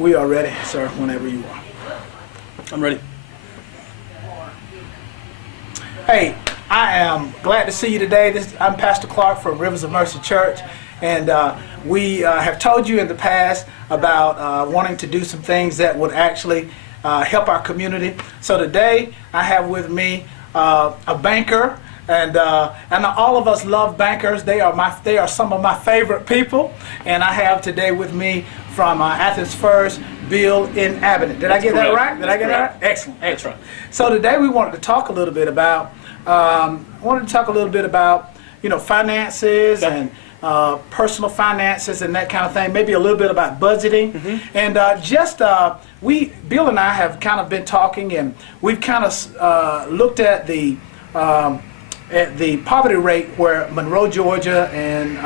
We are ready, sir, whenever you are. I'm ready. Hey, I am glad to see you today. I'm Pastor Clark from Rivers of Mercy Church, and we have told you in the past about wanting to do some things that would actually help our community. So today I have with me a banker, and all of us love bankers. They are some of my favorite people, and I have today with me from Athens First, Bill Inabinet. Did I get that right? Did I get that right? Excellent. That's right. So today we wanted to talk a little bit about finances and personal finances and that kind of thing. Maybe a little bit about budgeting. And Bill and I have kind of been talking, and we've kind of looked at the poverty rate where Monroe, Georgia, and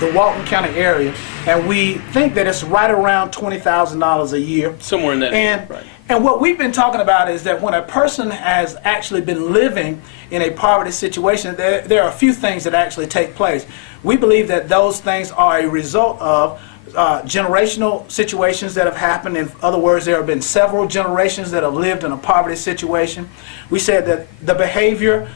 the Walton County area, and we think that it's right around $20,000 a year. Somewhere in that area, right. And what we've been talking about is that when a person has actually been living in a poverty situation, there are a few things that actually take place. We believe that those things are a result of generational situations that have happened. In other words, there have been several generations that have lived in a poverty situation. We said that the behavior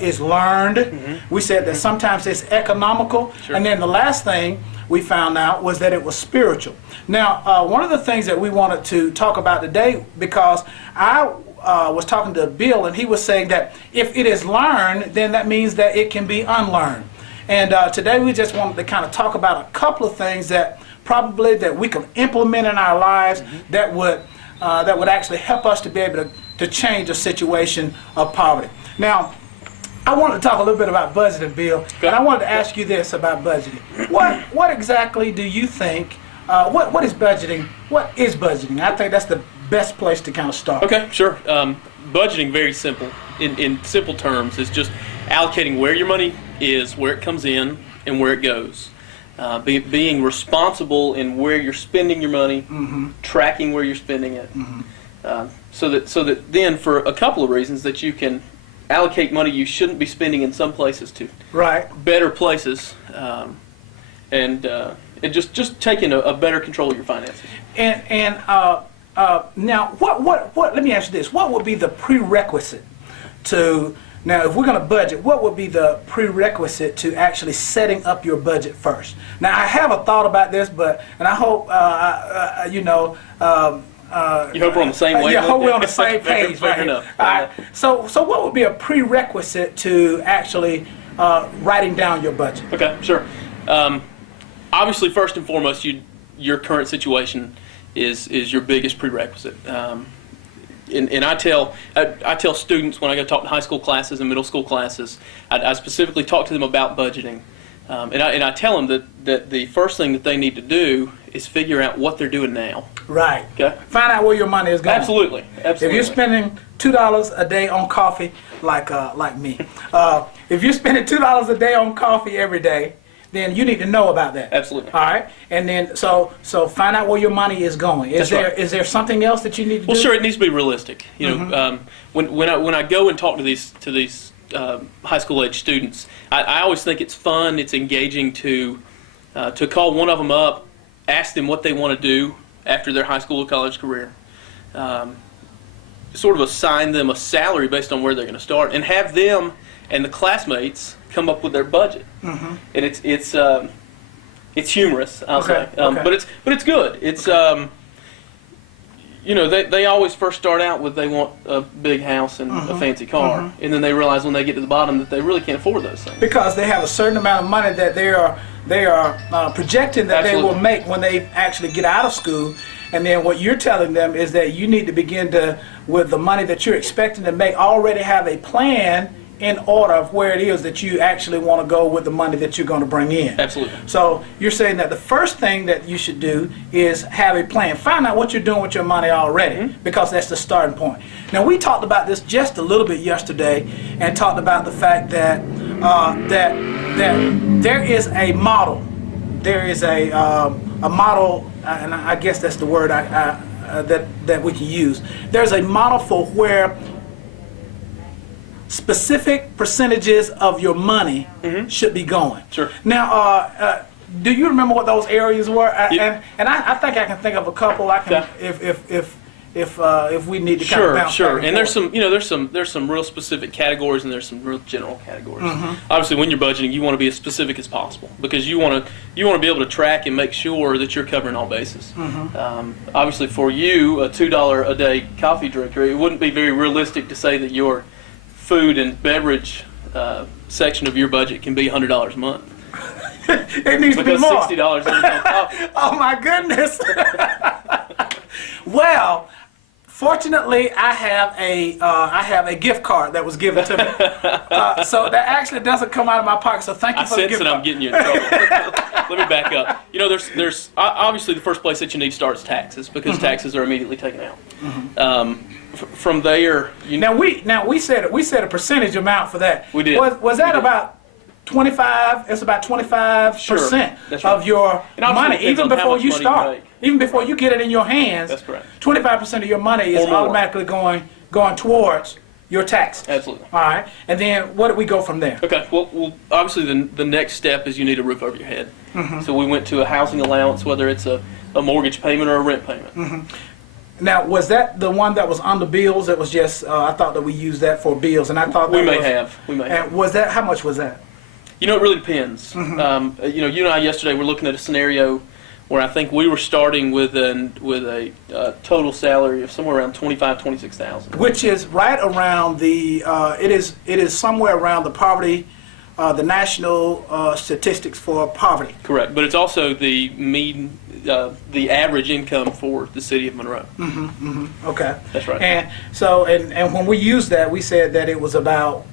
is learned. We said that sometimes it's economical. Sure. And then the last thing we found out was that it was spiritual. Now, one of the things that we wanted to talk about today, because I was talking to Bill, and he was saying that if it is learned, then that means that it can be unlearned. And today we just wanted to kind of talk about a couple of things that we can implement in our lives that would actually help us to be able to change a situation of poverty. Now, I wanted to talk a little bit about budgeting, Bill, okay. And I wanted to ask you this about budgeting. What exactly do you think? What is budgeting? What is budgeting? I think that's the best place to kind of start. Okay, sure. Budgeting, very simple. In simple terms, is just allocating where your money is, where it comes in, and where it goes. Being responsible in where you're spending your money, tracking where you're spending it, so that then, for a couple of reasons, that you can allocate money you shouldn't be spending in some places to better places, and just taking a better control of your finances. And now, what? Let me ask you this: what would be the prerequisite to? Now, if we're going to budget, what would be the prerequisite to actually setting up your budget first? Now, I have a thought about this, and I hope, you hope we're on the same wavelength? Yeah, I hope we're on the same page. Fair right? enough. All right. So what would be a prerequisite to actually writing down your budget? Okay, sure. Obviously, first and foremost, your current situation is your biggest prerequisite. And I tell students when I go talk to high school classes and middle school classes, I specifically talk to them about budgeting, and I tell them that the first thing that they need to do is figure out what they're doing now. Right. Okay. Find out where your money is going. Absolutely. If you're spending $2 a day on coffee, like me, if you're spending $2 a day on coffee every day, then you need to know about that. Absolutely. All right. And then so find out where your money is going. Is there something else that you need to do? Well, sure. It needs to be realistic. You know, when I go and talk to these high school age students, I always think it's fun. It's engaging to call one of them up, ask them what they want to do after their high school or college career. Sort of assign them a salary based on where they're going to start, and have them and the classmates come up with their budget. And it's humorous, I'll say, but it's good. It's they always first start out with they want a big house and a fancy car, and then they realize when they get to the bottom that they really can't afford those things because they have a certain amount of money that they are projecting that Absolutely. they will make when they actually get out of school. And then what you're telling them is that you need to begin to, with the money that you're expecting to make, already have a plan in order of where it is that you actually want to go with the money that you're going to bring in. Absolutely. So you're saying that the first thing that you should do is have a plan. Find out what you're doing with your money already, because that's the starting point. Now, we talked about this just a little bit yesterday, and talked about the fact that that there is a model. There is a model, and I guess that's the word that we can use. There's a model for where specific percentages of your money should be going. Sure. Now, do you remember what those areas were? Yeah. And I think I can think of a couple. I can if we need to kind of bounce Sure. back And there's forth. there's some real specific categories and there's some real general categories. Obviously, when you're budgeting, you want to be as specific as possible because you want to be able to track and make sure that you're covering all bases. Obviously, for you, a $2 a day coffee drinker, it wouldn't be very realistic to say that your food and beverage section of your budget can be $100 a month. It needs to be Because more. $60 is on coffee. Oh my goodness. Well, fortunately, I have a gift card that was given to me, so that actually doesn't come out of my pocket. So thank you I for the sense gift that I'm card. getting you in trouble. Let me back up. There's obviously the first place that you need to start is taxes because taxes are immediately taken out. From there, Now we said a percentage amount for that. We did. Was that We did. about 25? It's about 25% Sure. That's right. of your And obviously money, it depends even on how before much you money you start, make. even before you get it in your hands. That's correct. 25% of your money is Or more. automatically going towards your taxes. Absolutely. All right, and then where do we go from there? Okay. Well, obviously the next step is you need a roof over your head. So we went to a housing allowance, whether it's a mortgage payment or a rent payment. Now, was that the one that was on the bills? It was just I thought that we used that for bills, and I thought that We may was, have. And was that how much was that? It really depends. You and I yesterday were looking at a scenario where I think we were starting with a total salary of somewhere around $25,000-26,000. Which is right around the it is somewhere around the poverty, the national statistics for poverty. Correct, but it's also the the average income for the city of Monroe. Okay. That's right. And so and when we used that, we said that it was about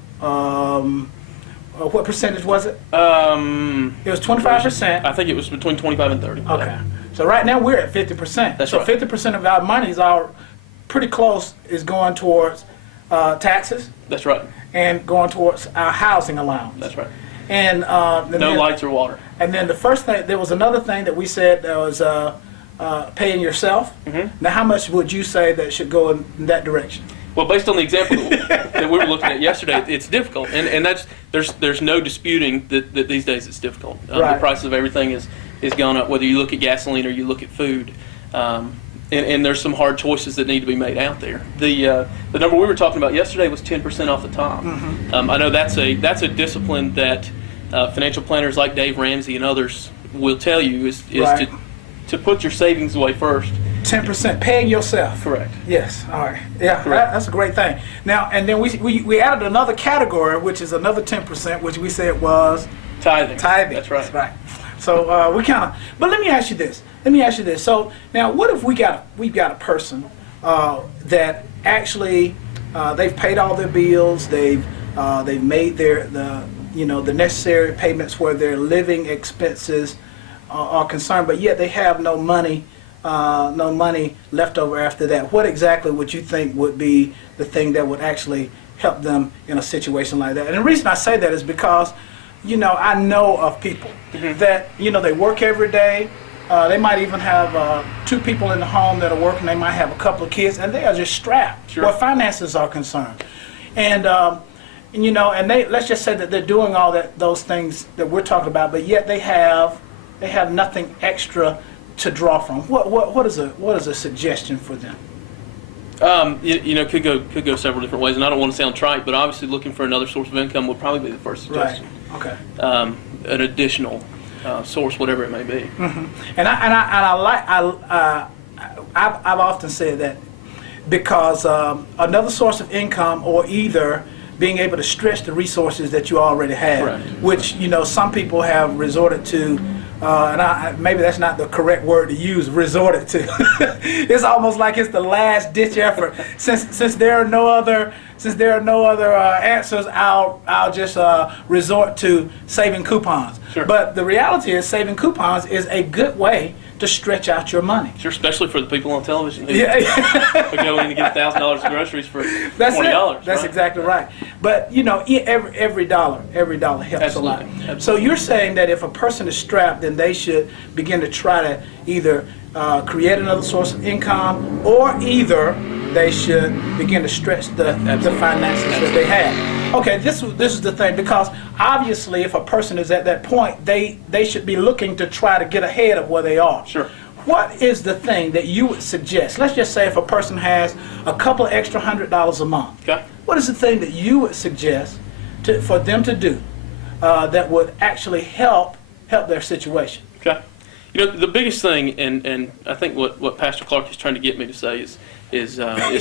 what percentage was it? It was 25%. I think it was between 25 and 30. Okay. So right now we're at 50%. That's so right. 50% of our money is pretty close is going towards taxes That's right. and going towards our housing allowance. That's right. And No lights or water. And then the first thing, there was another thing that we said that was paying yourself. Now, how much would you say that should go in that direction? Well, based on the example that we were looking at yesterday, it's difficult, and that's there's no disputing that these days it's difficult. Right. The price of everything is gone up, whether you look at gasoline or you look at food, and there's some hard choices that need to be made out there. The number we were talking about yesterday was 10% off the top. I know that's a discipline that financial planners like Dave Ramsey and others will tell you is Right. to put your savings away first. 10%, paying yourself. Correct. Yes, all right. Yeah, Correct. that's a great thing. Now, and then we added another category, which is another 10%, which we said was Tithing. tithing. That's right. That's right. So we kind of, but let me ask you this. So now, what if we've got a person that actually they've paid all their bills, they've made the necessary payments where their living expenses are concerned, but yet they have no money left over after that. What exactly would you think would be the thing that would actually help them in a situation like that? And the reason I say that is because, I know of people that, they work every day. They might even have 2 people in the home that are working. They might have a couple of kids, and they are just strapped Sure. where finances are concerned. And let's just say that they're doing all those things that we're talking about, but yet they have nothing extra to draw from. What is a suggestion for them? Could go several different ways, and I don't want to sound trite, but obviously looking for another source of income would probably be the first suggestion. Right. Okay. An additional source, whatever it may be. And I've often said that because another source of income, or either being able to stretch the resources that you already have, Correct. which some people have resorted to. And maybe that's not the correct word to use, resorted to. It's almost like it's the last ditch effort. Since there are no other answers, I'll just resort to saving coupons. Sure. But the reality is, saving coupons is a good way to stretch out your money. Sure, especially for the people on television who Yeah. who go in and get $1,000 in groceries for That's $20. it. That's right? exactly right. But every dollar helps Absolutely. a lot. Absolutely. So you're saying that if a person is strapped, then they should begin to try to either create another source of income, or either they should begin to stretch the finances that they have. Okay, this is the thing, because obviously if a person is at that point, they should be looking to try to get ahead of where they are. Sure. What is the thing that you would suggest? Let's just say if a person has a couple of extra $100 a month. Okay. What is the thing that you would suggest for them to do that would actually help their situation? Okay. You know, the biggest thing, and I think what Pastor Clark is trying to get me to say is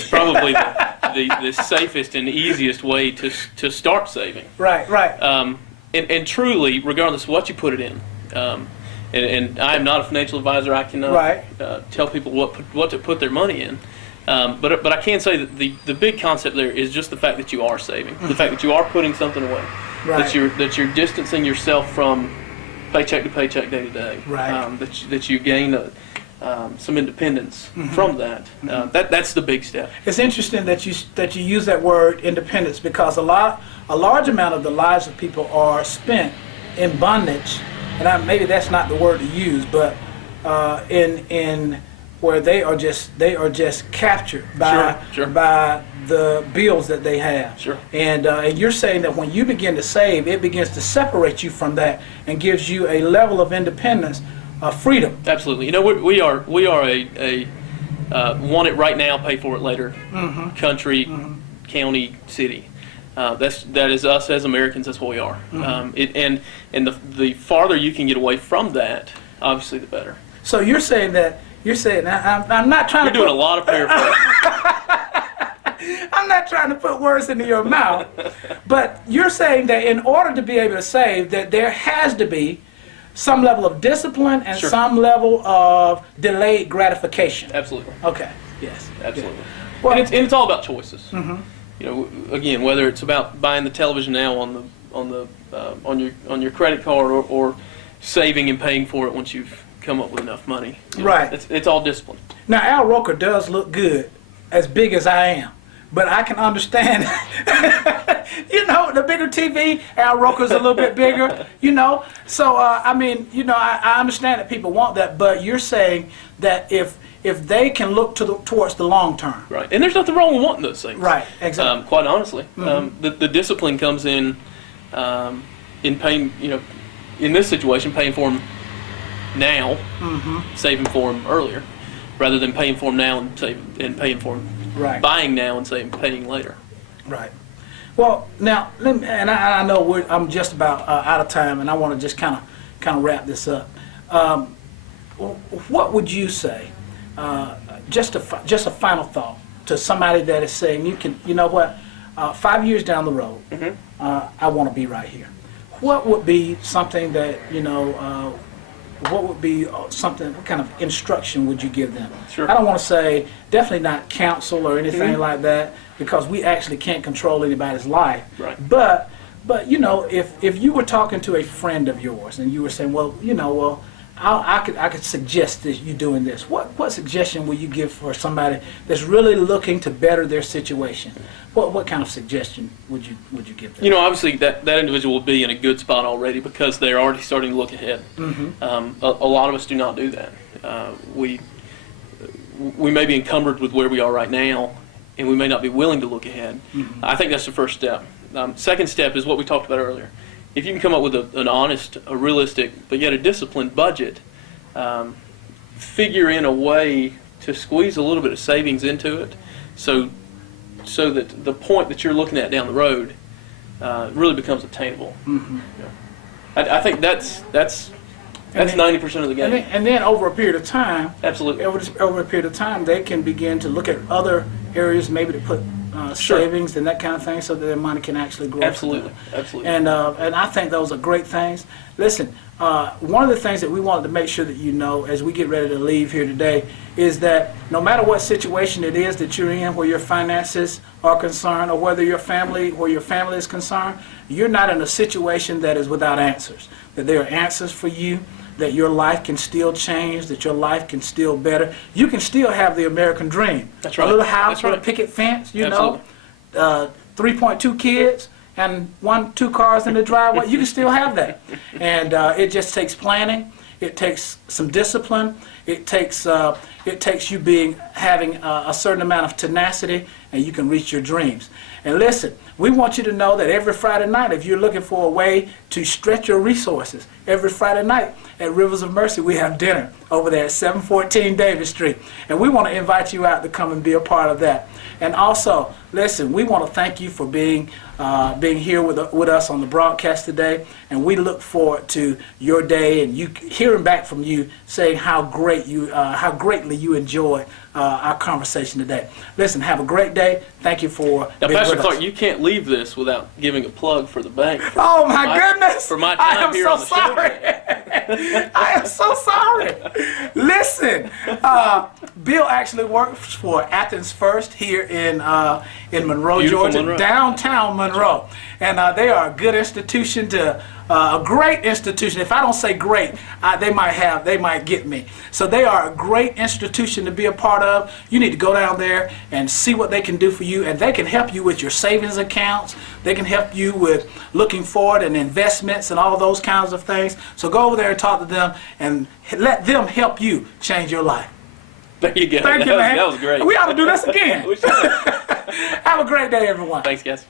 probably the safest and easiest way to start saving. Right, right. And truly, regardless of what you put it in, and I am not a financial advisor. I cannot Right. tell people what to put their money in. But I can say that the big concept there is just the fact that you are saving, the fact that you are putting something away, Right. that you're distancing yourself from paycheck to paycheck, day to day, Right. that you gain some independence from that. That's the big step. It's interesting that you use that word independence, because a large amount of the lives of people are spent in bondage, and maybe that's not the word to use, but in where they are just captured by Sure. by the bills that they have. Sure. And you're saying that when you begin to save, it begins to separate you from that and gives you a level of independence, freedom. Absolutely. You know, we are a want it right now, pay for it later, country, county, city. That is us as Americans. That's what we are. And the farther you can get away from that, obviously, the better. So you're saying I'm not trying You're to doing a lot of paraphrasing. I'm not trying to put words into your mouth, but you're saying that in order to be able to save, that there has to be some level of discipline and Sure. some level of delayed gratification. Absolutely. Okay. Yes. Absolutely. Well, And it's all about choices. You know, again, whether it's about buying the television now on your credit card, or saving and paying for it once you've come up with enough money. You know, Right. It's all discipline. now Al Roker does look good, as big as I am, but I can understand. You know, the bigger TV, Al Roker's a little bit bigger. You know, so I mean, you know, I understand that people want that, but you're saying that if they can look towards the long term. Right. And there's nothing wrong with wanting those things. Right. Exactly. Quite honestly, the discipline comes in paying. You know, in this situation, paying for them now, saving for them earlier, rather than paying for them now and paying for them, Right. buying now and paying later. Right. Well, now, I know I'm just about out of time, and I want to just kind of wrap this up. What would you say? Just a final thought to somebody that is saying, you know what, 5 years down the road, I want to be right here. What would be something that, you know, what kind of instruction would you give them? Sure. I don't want to say, definitely not counsel or anything like that, because we actually can't control anybody's life. Right. But you know, if you were talking to a friend of yours and you were saying, well, you know, well, I could suggest that you doing this. What suggestion would you give for somebody that's really looking to better their situation? What kind of suggestion would you give them? You know, obviously that individual will be in a good spot already because they're already starting to look ahead. A lot of us do not do that. We may be encumbered with where we are right now, and we may not be willing to look ahead. I think that's the first step. Second step is what we talked about earlier. If you can come up with an honest, a realistic, but yet a disciplined budget, figure in a way to squeeze a little bit of savings into it, so that the point that you're looking at down the road really becomes attainable. I think that's 90% of the game. And then over a period of time, Absolutely. over a period of time, they can begin to look at other areas, maybe to put Sure. savings and that kind of thing, so that their money can actually grow. Absolutely. Absolutely. And I think those are great things. Listen, one of the things that we wanted to make sure that you know as we get ready to leave here today is that no matter what situation it is that you're in, where your finances are concerned, or where your family is concerned, you're not in a situation that is without answers. That there are answers for you, that your life can still change, that your life can still better. You can still have the American dream. That's right. A little house That's with a right. picket fence, you Absolutely. know, 3.2 kids and 2 cars in the driveway. You can still have that. And it just takes planning. It takes some discipline. It takes you having a certain amount of tenacity, and you can reach your dreams. And listen, we want you to know that every Friday night, if you're looking for a way to stretch your resources, every Friday night at Rivers of Mercy, we have dinner over there at 714 Davis Street. And we want to invite you out to come and be a part of that. And also, listen, we want to thank you for being here with us on the broadcast today. And we look forward to your day and you hearing back from you saying how greatly you enjoyed our conversation today. Listen, have a great day. Thank you for now, being Pastor with Clark, us. you can't leave this without giving a plug for the bank. Oh my goodness! For my I time am here so on the show sorry. today. I am so sorry. Listen, Bill actually works for Athens First here in Monroe, Beautiful Georgia, Monroe. downtown Monroe, and they are a good institution a great institution. If I don't say great, they might get me. So they are a great institution to be a part of. You need to go down there and see what they can do for you, and they can help you with your savings accounts. They can help you with looking forward and investments and all those kinds of things. So go over there and talk to them and let them help you change your life. There you go. Thank you, man. That was great. We ought to do this again. We should. Have a great day, everyone. Thanks, guys.